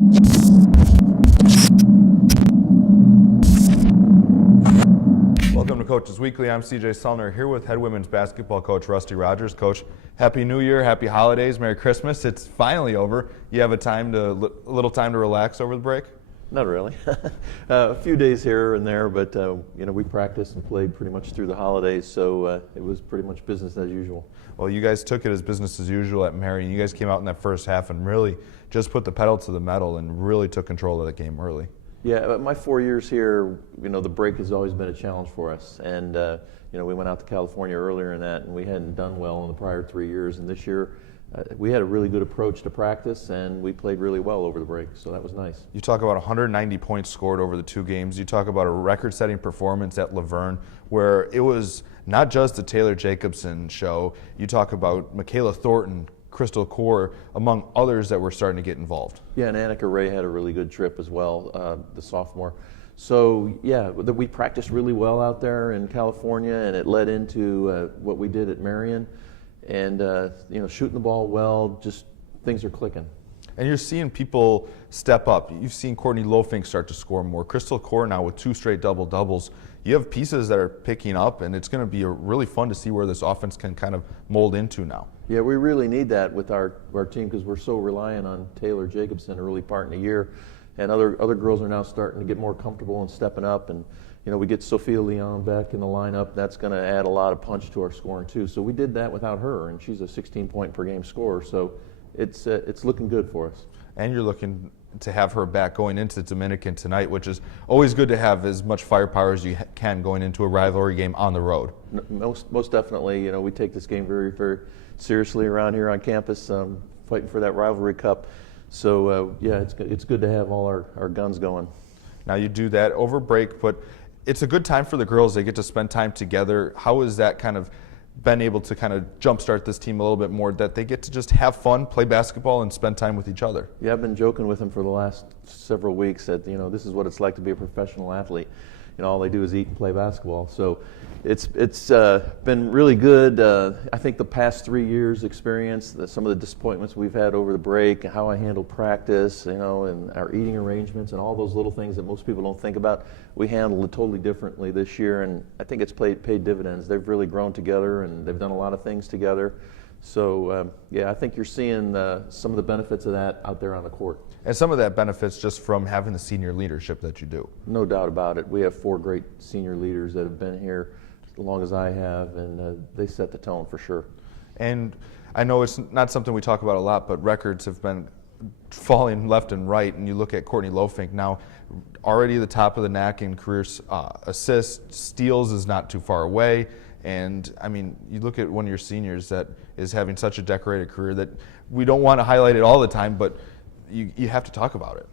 Welcome to Coach's Weekly. I'm CJ Sumner here with head women's basketball coach Rusty Rogers. Coach, Happy New Year, Happy Holidays, Merry Christmas. It's finally over. You have a little time to relax over the break? Not really. A few days here and there, but we practiced and played pretty much through the holidays, so it was pretty much business as usual. Well, you guys took it as business as usual at Marion. You guys came out in that first half and really just put the pedal to the metal and really took control of the game early. Yeah, my 4 years here, the break has always been a challenge for us, and we went out to California earlier in that, and we hadn't done well in the prior 3 years, and this year we had a really good approach to practice, and we played really well over the break, so that was nice. You talk about 190 points scored over the 2 games. You talk about a record-setting performance at Laverne, where it was not just the Taylor Jacobson show. You talk about Michaela Thornton, Crystal Core, among others that were starting to get involved. Yeah, and Annika Ray had a really good trip as well, the sophomore. So, yeah, we practiced really well out there in California, and it led into what we did at Marion. And, shooting the ball well, just things are clicking. And you're seeing people step up. You've seen Courtney Lofink start to score more. Crystal Core now with 2 straight double-doubles. You have pieces that are picking up, and it's going to be really fun to see where this offense can kind of mold into now. Yeah, we really need that with our team because we're so reliant on Taylor Jacobson early part in the year. And other girls are now starting to get more comfortable and stepping up. And, we get Sophia Leon back in the lineup. That's going to add a lot of punch to our scoring, too. So we did that without her, and she's a 16-point-per-game scorer. So it's looking good for us. And you're looking to have her back going into Dominican tonight, which is always good to have as much firepower as you can going into a rivalry game on the road. Most definitely. We take this game very, very seriously around here on campus, fighting for that rivalry cup. So, it's good to have all our guns going. Now you do that over break, but it's a good time for the girls. They get to spend time together. How has that kind of been able to kind of jumpstart this team a little bit more, that they get to just have fun, play basketball, and spend time with each other? Yeah, I've been joking with them for the last several weeks that, this is what it's like to be a professional athlete. All they do is eat and play basketball. So it's been really good. I think the past 3 years' experience, some of the disappointments we've had over the break, how I handle practice, and our eating arrangements and all those little things that most people don't think about, we handled it totally differently this year, and I think it's paid dividends. They've really grown together, and they've done a lot of things together. So, I think you're seeing some of the benefits of that out there on the court. And some of that benefits just from having the senior leadership that you do. No doubt about it. We have 4 great senior leaders that have been here as long as I have, and they set the tone for sure. And I know it's not something we talk about a lot, but records have been falling left and right, and you look at Courtney Lofink now, already the top of the NAC in career assists, steals is not too far away. And, you look at one of your seniors that is having such a decorated career that we don't want to highlight it all the time, but you have to talk about it.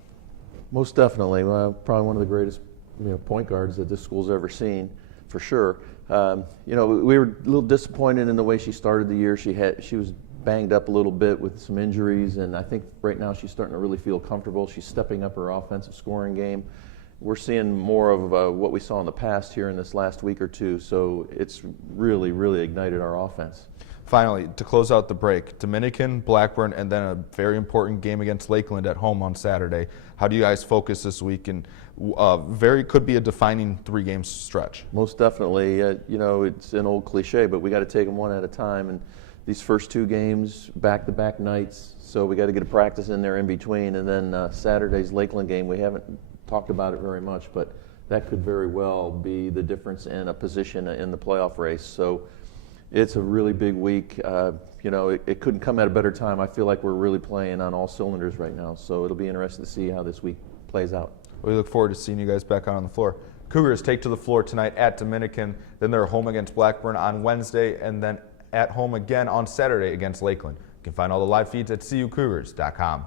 Most definitely. Probably one of the greatest point guards that this school's ever seen, for sure. We were a little disappointed in the way she started the year. She was banged up a little bit with some injuries, and I think right now she's starting to really feel comfortable. She's stepping up her offensive scoring game. We're seeing more of what we saw in the past here in this last week or two, so it's really, really ignited our offense. Finally, to close out the break, Dominican, Blackburn, and then a very important game against Lakeland at home on Saturday. How do you guys focus this week? And could be a defining 3-game stretch. Most definitely. It's an old cliche, but we got to take them one at a time. And these first 2 games, back-to-back nights, so we got to get a practice in there in between. And then Saturday's Lakeland game, we haven't talked about it very much, but that could very well be the difference in a position in the playoff race. So it's a really big week. It couldn't come at a better time. I feel like we're really playing on all cylinders right now, so it'll be interesting to see how this week plays out. We look forward to seeing you guys back on the floor. Cougars take to the floor tonight at Dominican, then they're home against Blackburn on Wednesday, and then at home again on Saturday against Lakeland. You can find all the live feeds at cucougars.com.